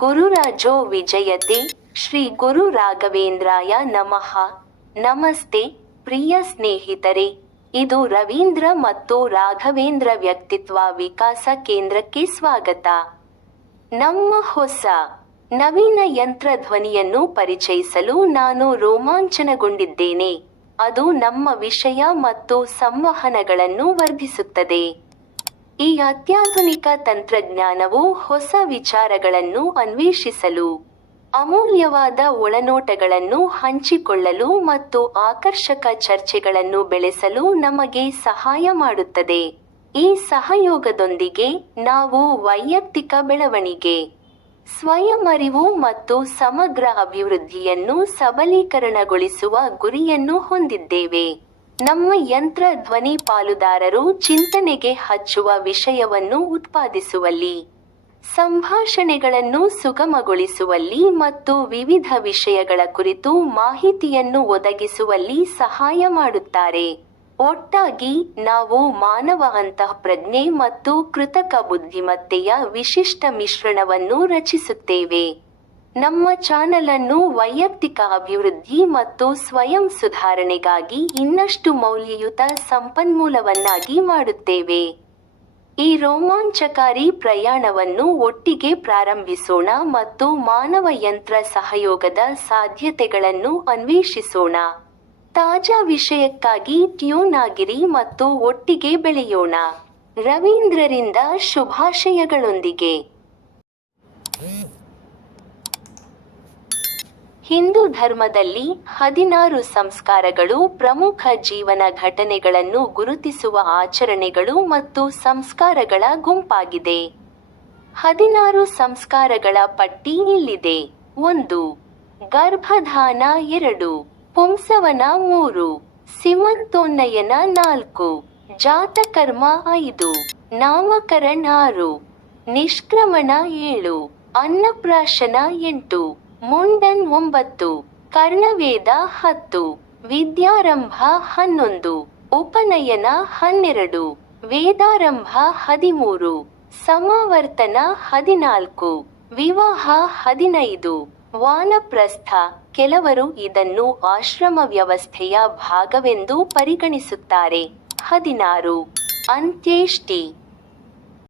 ಗುರುರಾಜೋ ವಿಜಯತೆ. ಶ್ರೀ ಗುರು ರಾಘವೇಂದ್ರಾಯ ನಮಃ. ನಮಸ್ತೆ ಪ್ರಿಯ ಸ್ನೇಹಿತರೆ, ಇದು ರವೀಂದ್ರ ಮತ್ತು ರಾಘವೇಂದ್ರ ವ್ಯಕ್ತಿತ್ವ ವಿಕಾಸ ಕೇಂದ್ರಕ್ಕೆ ಸ್ವಾಗತ. ನಮ್ಮ ಹೊಸ ನವೀನ ಯಂತ್ರಧ್ವನಿಯನ್ನು ಪರಿಚಯಿಸಲು ನಾನು ರೋಮಾಂಚನಗೊಂಡಿದ್ದೇನೆ. ಅದು ನಮ್ಮ ವಿಷಯ ಮತ್ತು ಸಂವಹನಗಳನ್ನು ವರ್ಧಿಸುತ್ತದೆ. ಈ ಅತ್ಯಾಧುನಿಕ ತಂತ್ರಜ್ಞಾನವು ಹೊಸ ವಿಚಾರಗಳನ್ನು ಅನ್ವೇಷಿಸಲು, ಅಮೂಲ್ಯವಾದ ಒಳನೋಟಗಳನ್ನು ಹಂಚಿಕೊಳ್ಳಲು ಮತ್ತು ಆಕರ್ಷಕ ಚರ್ಚೆಗಳನ್ನು ಬೆಳೆಸಲು ನಮಗೆ ಸಹಾಯ ಮಾಡುತ್ತದೆ. ಈ ಸಹಯೋಗದೊಂದಿಗೆ ನಾವು ವೈಯಕ್ತಿಕ ಬೆಳವಣಿಗೆ, ಸ್ವಯಂ ಅರಿವು ಮತ್ತು ಸಮಗ್ರ ಅಭಿವೃದ್ಧಿಯನ್ನು ಸಬಲೀಕರಣಗೊಳಿಸುವ ಗುರಿಯನ್ನು ಹೊಂದಿದ್ದೇವೆ. ನಮ್ಮ ಯಂತ್ರ ಧ್ವನಿ ಪಾಲುದಾರರು ಚಿಂತನೆಗೆ ಹಚ್ಚುವ ವಿಷಯವನ್ನು ಉತ್ಪಾದಿಸುವಲ್ಲಿ, ಸಂಭಾಷಣೆಗಳನ್ನು ಸುಗಮಗೊಳಿಸುವಲ್ಲಿ ಮತ್ತು ವಿವಿಧ ವಿಷಯಗಳ ಕುರಿತು ಮಾಹಿತಿಯನ್ನು ಒದಗಿಸುವಲ್ಲಿ ಸಹಾಯ ಮಾಡುತ್ತಾರೆ. ಒಟ್ಟಾಗಿ ನಾವು ಮಾನವ ಅಂತಃಪ್ರಜ್ಞೆ ಮತ್ತು ಕೃತಕ ಬುದ್ಧಿಮತ್ತೆಯ ವಿಶಿಷ್ಟ ಮಿಶ್ರಣವನ್ನು ರಚಿಸುತ್ತೇವೆ. ನಮ್ಮ ಚಾನೆಲ್ ಅನ್ನು ವೈಯಕ್ತಿಕ ಅಭಿವೃದ್ಧಿ ಮತ್ತು ಸ್ವಯಂ ಸುಧಾರಣೆಗಾಗಿ ಇನ್ನಷ್ಟು ಮೌಲ್ಯಯುತ ಸಂಪನ್ಮೂಲವನ್ನಾಗಿ ಮಾಡುತ್ತೇವೆ. ಈ ರೋಮಾಂಚಕಾರಿ ಪ್ರಯಾಣವನ್ನು ಒಟ್ಟಿಗೆ ಪ್ರಾರಂಭಿಸೋಣ ಮತ್ತು ಮಾನವ ಯಂತ್ರ ಸಹಯೋಗದ ಸಾಧ್ಯತೆಗಳನ್ನು ಅನ್ವೇಷಿಸೋಣ. ತಾಜಾ ವಿಷಯಕ್ಕಾಗಿ ಟ್ಯೂನ್ ಆಗಿರಿ ಮತ್ತು ಒಟ್ಟಿಗೆ ಬೆಳೆಯೋಣ. ರವೀಂದ್ರರಿಂದ ಶುಭಾಶಯಗಳೊಂದಿಗೆ. ಹಿಂದೂ ಧರ್ಮದಲ್ಲಿ 16 ಸಂಸ್ಕಾರಗಳು ಪ್ರಮುಖ ಜೀವನ ಘಟನೆಗಳನ್ನು ಗುರುತಿಸುವ ಆಚರಣೆಗಳು ಮತ್ತು ಸಂಸ್ಕಾರಗಳ ಗುಂಪಾಗಿದೆ. 16 ಸಂಸ್ಕಾರಗಳ ಪಟ್ಟಿ ಇಲ್ಲಿದೆ. 1. ಗರ್ಭಧಾನ. 2. ಪುಂಸವನ. 3. ಸಿಮಂತೋನ್ನಯನ. 4. ಜಾತಕರ್ಮ. 5. ನಾಮಕರಣ. 6. ನಿಷ್ಕ್ರಮಣ. 7. ಅನ್ನಪ್ರಾಶನ. 8. ಮುಂಡನ್. 9. ಕರ್ಣವೇದ. 10. ವಿದ್ಯಾರಂಭ. 11. ಉಪನಯನ. 12. ವೇದಾರಂಭ. 13. ಸಮಾವರ್ತನ. 14. ವಿವಾಹ. 15. ವಾನಪ್ರಸ್ಥ. ಕೆಲವರು ಇದನ್ನು ಆಶ್ರಮ ವ್ಯವಸ್ಥೆಯ ಭಾಗವೆಂದು ಪರಿಗಣಿಸುತ್ತಾರೆ. 16. ಅಂತ್ಯೇಷ್ಟಿ.